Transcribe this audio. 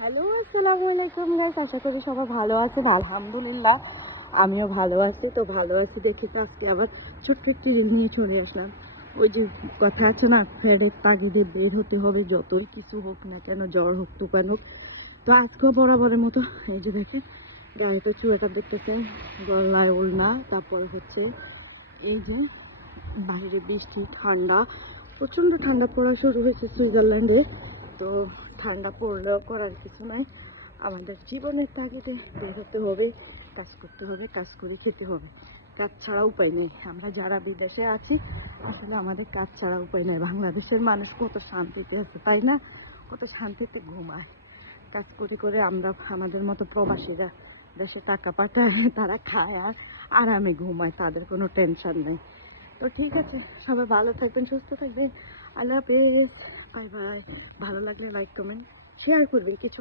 Hello, আসসালামু আলাইকুম guys. আশা করি সবাই ভালো আছেন। আলহামদুলিল্লাহ আমিও ভালো আছি। তো ভালো আছি দেখে তো আজকে আবার ছোট্ট একটি রিল নিয়ে চলে আসলাম। ওই যে কথা আছে না, ফেরের তাগিদে বের হতে হবে, যতই কিছু হোক না কেন, জ্বর হোক তুফান হোক। তো আজকেও বরাবরের মতো এই যে দেখে গাড়িতে চুয়াটা দেখতেছেন, গলায় ওড়না, তারপর হচ্ছে এই যে বাইরে বৃষ্টি, ঠান্ডা, প্রচণ্ড ঠান্ডা পড়া শুরু হয়েছে সুইজারল্যান্ডে। তো ঠান্ডা পড়লেও করার কিছু নাই, আমাদের জীবনের তাগিদে বের হতে হবে, কাজ করতে হবে, কাজ করে খেতে হবে। কাজ ছাড়া উপায় নেই। আমরা যারা বিদেশে আছি আসলে আমাদের কাজ ছাড়া উপায় নেই। বাংলাদেশের মানুষ কত শান্তিতে আছে তাই না, কত শান্তিতে ঘুমায়। কাজ করে করে আমরা আমাদের মতো প্রবাসীরা দেশে টাকা পাঠায়, তারা খায় আর আরামে ঘুমায়, তাদের কোনো টেনশন নেই। তো ঠিক আছে, সবাই ভালো থাকবেন, সুস্থ থাকবেন। আল্লাহ হাফেজ, বাই বাই। ভালো লাগলে লাইক কমেন্ট শেয়ার করবেন কিছু।